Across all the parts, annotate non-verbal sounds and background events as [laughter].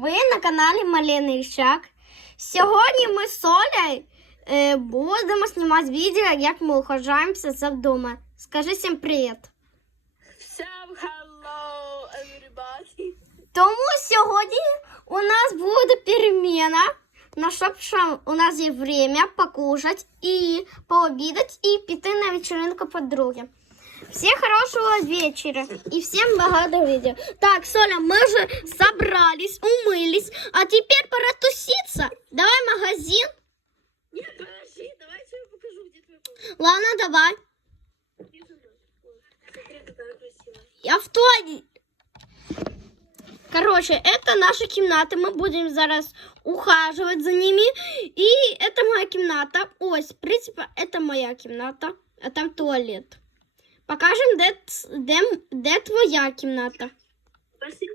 Ви на каналі Малиний Шак. Сьогодні ми з Солею е, будемо знімати відео, як ми ухажаємося за вдома. Скажи всім привіт. Всем hello, everybody. Тому сьогодні у нас буде перемена. На щоб що у нас є время покушать і пообідати і піти на вечеринку подруги. Всем хорошего вечера и всем багато видео. Так, Соля, мы же собрались, умылись, а теперь пора туситься. Давай магазин. Нет, подожди, давайте я покажу, где твой пол. Ладно, давай. Я в той. Короче, это наши комнаты. Мы будем зараз ухаживать за ними. И это моя комната. Ой, в принципе, это моя комната. А там туалет. Покажем, де, ц- де, де твоя комната. Мой.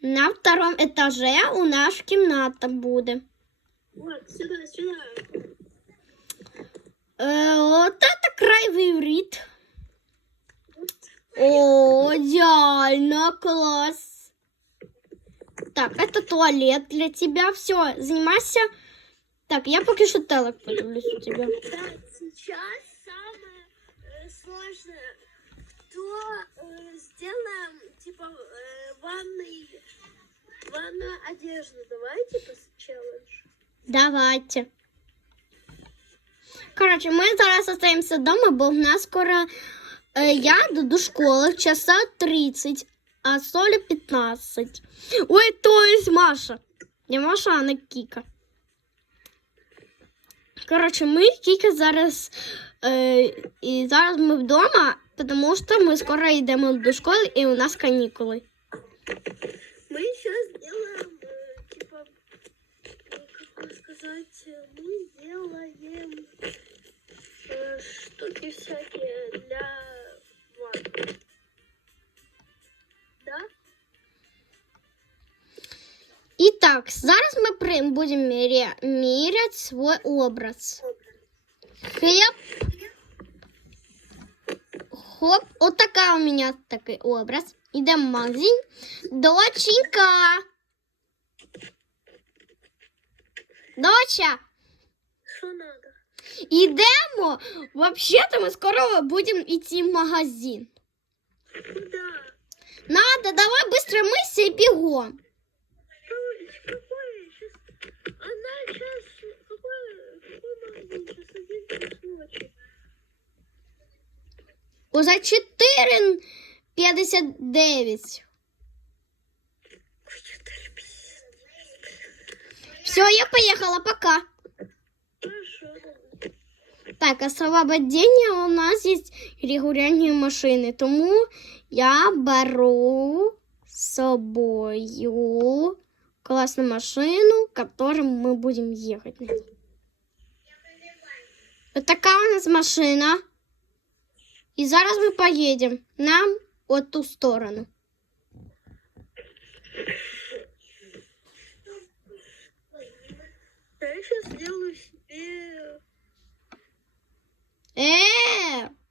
На втором этаже у нас кімната буде. Вот, сюда, сюда. Е, от это краєвид. О, идеально, класс. Так, это туалет для тебя. Все, занимайся. Так, я поки що телек подивлюсь у тебя. Так, сейчас э, сложное. Кто э, сделаем, типа, э, ванной, ванную одежду. Давайте пос- челлендж. Давайте. Коротше, ми зараз остаємося вдома, бо в нас скоро е, я йду до школи часа 30, а Соля 15. Ой, то есть Маша. Не Маша, а не Кіка. Коротше, ми Кіка зараз. Е, і зараз ми вдома, тому що ми скоро йдемо до школи і у нас канікули. Мы сейчас сделаем, э, типа, э, как бы сказать, э, мы сделаем э, штуки всякие для ванны. Да? І так, зараз ми при- будемо міря- міряти свій образ. Хлеб. Хоп, вот такая у меня такой образ. Идем в магазин. Доченька. Доча, Что надо? идемо. Вообще-то мы скоро будем идти в магазин. Куда? Надо, давай быстро мыйся и бегом. Она сейчас, какой, какой магазин? Сейчас один ночи. Уже 4.59. Все, я поехала, пока. Так, освобождение у нас есть регулярні машини, тому я беру з собою класну машину, которой мы будем ехать. Вот такая у нас машина. И зараз мы поедем нам от ту сторону. Я сейчас сделаю себе... Э!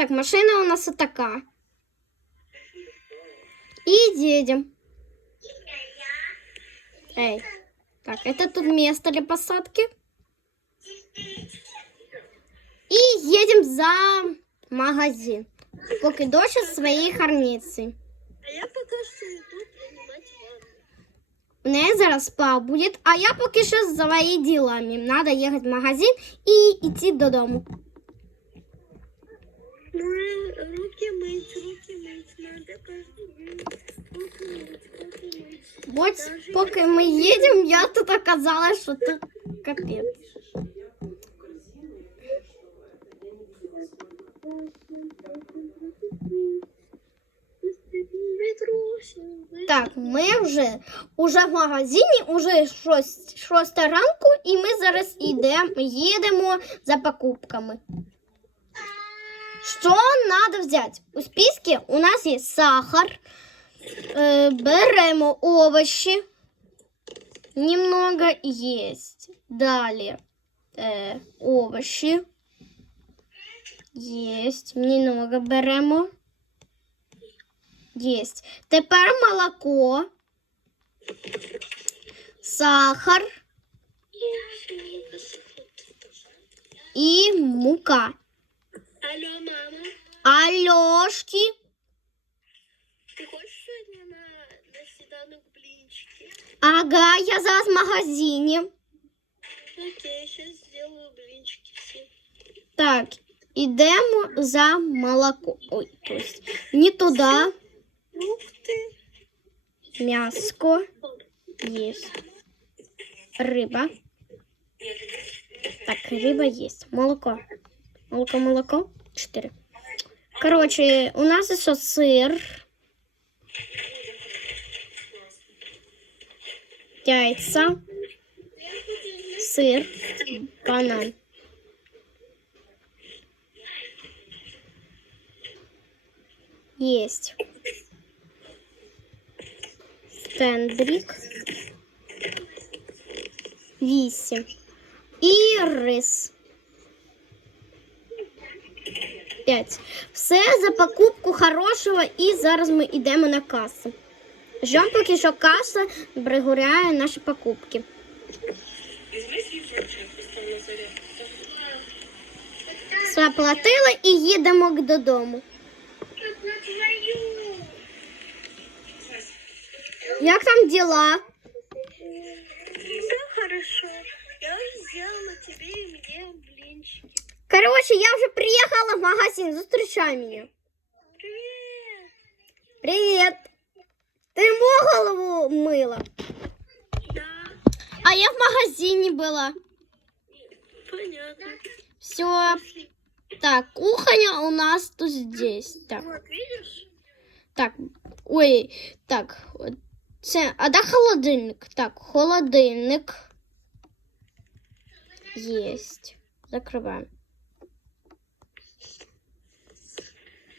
Так, машина у нас вот такая. И едем. Эй. Так, это тут место для посадки. И едем за магазин. Поки дочь в своей харниці. А я пока что иду принимать ванну. У неї зараз спа буде, а я поки що з своїми ділами. Надо їхати в магазин і йти додому. Ну, руки мыть, руки мыть надо каждый день. Руки мыть, руки мыть. От поки ми їдемо, я тут оказалась, що тут капець. Так, ми вже уже в магазині, уже 6, 6 ранку, і ми зараз йдемо, їдемо за покупками. Що треба взяти? У списку у нас є сахар, е, беремо овочі, немного есть. Далее э, овощи. Есть. Немного беремо. Есть. Тепер молоко. Сахар і мука. Алло, мама, Альошки. ты хочешь сегодня на, на сніданок блинчики? Ага, я зараз в магазині. Окей, сейчас сделаю блинчики все. Так, ідемо за молоко. Ой, то есть не туди. Ух ты. М'яско. Есть. Рыба. Так, рыба есть. Молоко. Молоко, молоко. Четыре. Короче, у нас еще сыр. Яйца. Сыр. Банан. Есть. Стендрик. Вісім. І рис. П'ять. Все за покупку хорошого і зараз ми йдемо на касу. Ждем, поки що каса пригоряє наші покупки. Заплатили і їдемо додому. Як там діла? Все хорошо. Я сделала тебе и мне блинчики. Короче, я вже приїхала в магазин. Зустрічай мене. Привет. Привіт. Ти мою голову мила. Да, А я в магазині була. понятно. Все. Так, кухня у нас тут здесь. Так, Вот, видишь? так. Ой, так. от Це, а де холодильник? Так, холодильник. Єсть. Закриваємо.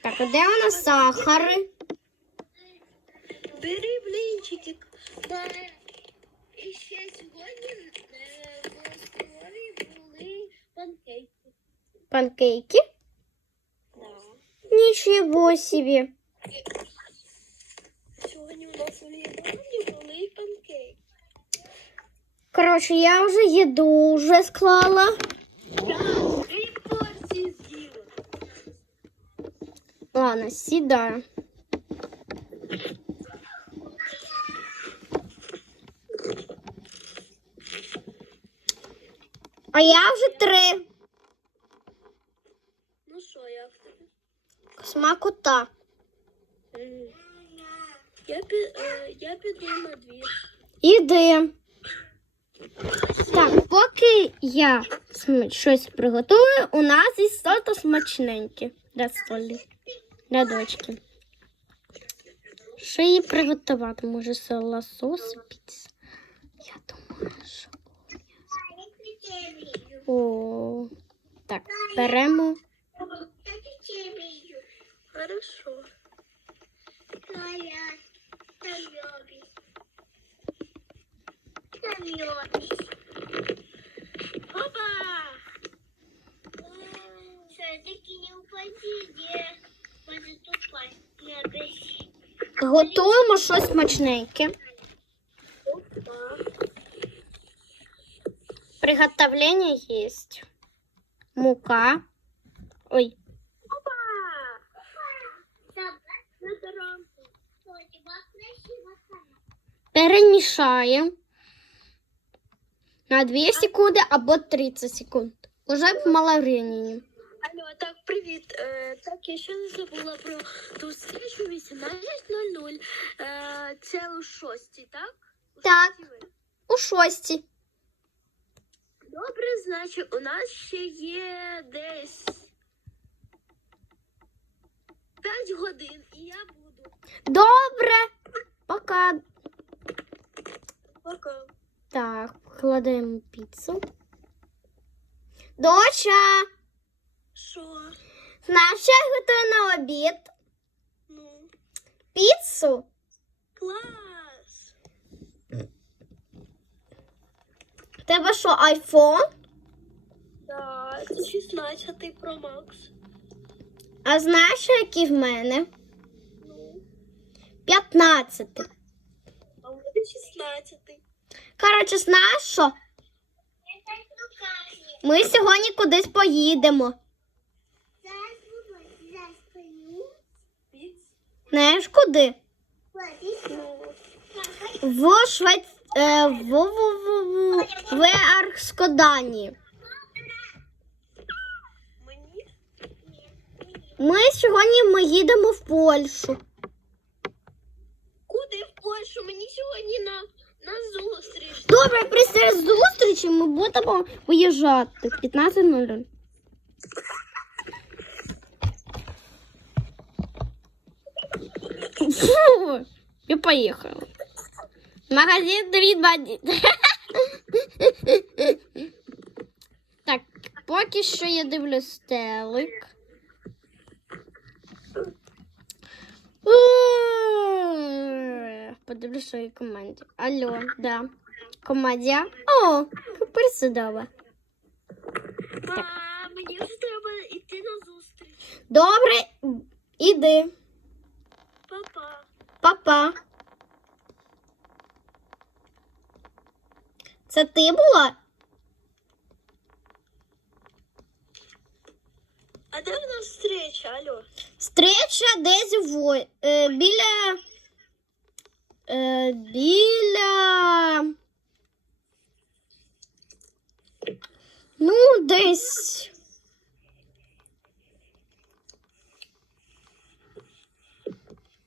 Так, а де у нас сахари? Бери блинчики. Да. І ще сьогодні е, в столові були панкейки. Панкейки? Да. Нічого собі. Сьогодні у нас у Лівані були панкейки. Коротше, я вже їду вже склала. Ладно, сідаю. А я вже три. Ну що, як тобі? Смакота. М. Я, пі, е, я піду на двір. Іди. Так, поки я см- щось приготую, у нас є щось смачненьке для столі. Для дочки. Що їй приготувати? Може, це лосос, піца? Я думаю, що. О, так, беремо. Хорошо. щось смачненьке. Опа. Приготовление есть. Мука. Ой, Опа! На дорогу. перемішаємо на 2 секунди або 30 секунд. Уже в маловрінні. Алло, так, привіт. Е, так, я ще не забула про ту встречу 18.00. Е, це у шостій, так? У Так. шостій ви? У шості. Добре, значить, у нас ще є десь 5 годин, і я буду. Добре. Пока. Пока. Так, кладемо піцу. Доча, Що? знаєш, що я готую на обід? Ну, Піцу? клас. В тебе що, айфон? Так, це 16 Pro Max. А знаєш, який в мене? Ну, 15. а у мене 16. Коротше, знаєш що? Ми сьогодні кудись поїдемо. Знаєш куди? В Швейц... е, в, в, в, в, в. Ми сьогодні ми їдемо в Польщу. Куди в Польщу? Мені сьогодні на, на зустріч. Добре, після зустрічі ми будемо виїжджати. 15.00. Фу, я поїхала. Магазин 321. [laughs] Так, поки що я дивлюсь телек. Е, Подивлюсь своїй команді. Алло, да. Командя. О, присудова. А, мені треба йти на зустріч. Добре, іди. Папа. Папа. Це ти була? А де в нас встреча, алло? Стреча десь в е, біля. Е, біля. Ну, десь.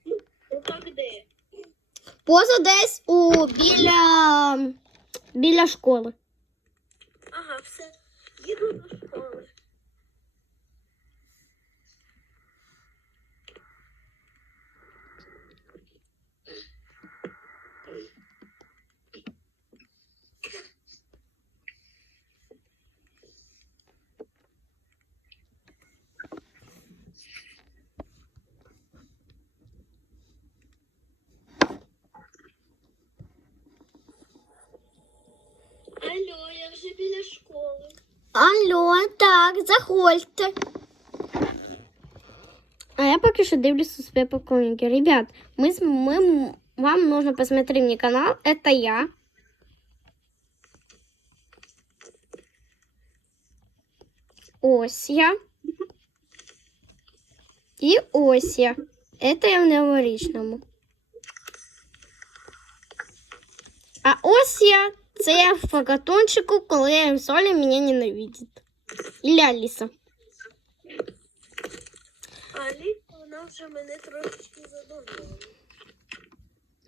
Ну так де? Поза десь у біля. біля школи. Ага, все. Їду до школи. Заходьте. А я поки що дивлюсь у свои поклонники. Ребят, мы, мы, вам нужно посмотреть мне канал. Это я. Ось я. І я. Это я в новорічному. А ось я. Це я в факатончику, коли Соля мене ненавидить. Или Аліса. Алі, вона вже мене трошечки задоволила.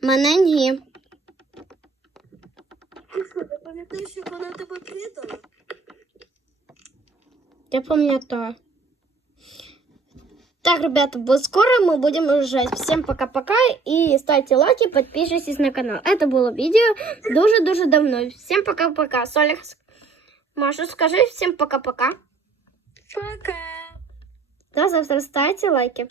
Мене ні. Ти що, не пам'ятаєш, як вона тебе кидала? Я пам'ятаю. Так, ребята, вот скоро мы будем уезжать. Всем пока-пока и ставьте лайки, подписывайтесь на канал. Это было видео дуже-дуже давно. Всем пока-пока. Соля, Маша, скажи всем пока-пока. Пока. До завтра ставьте лайки.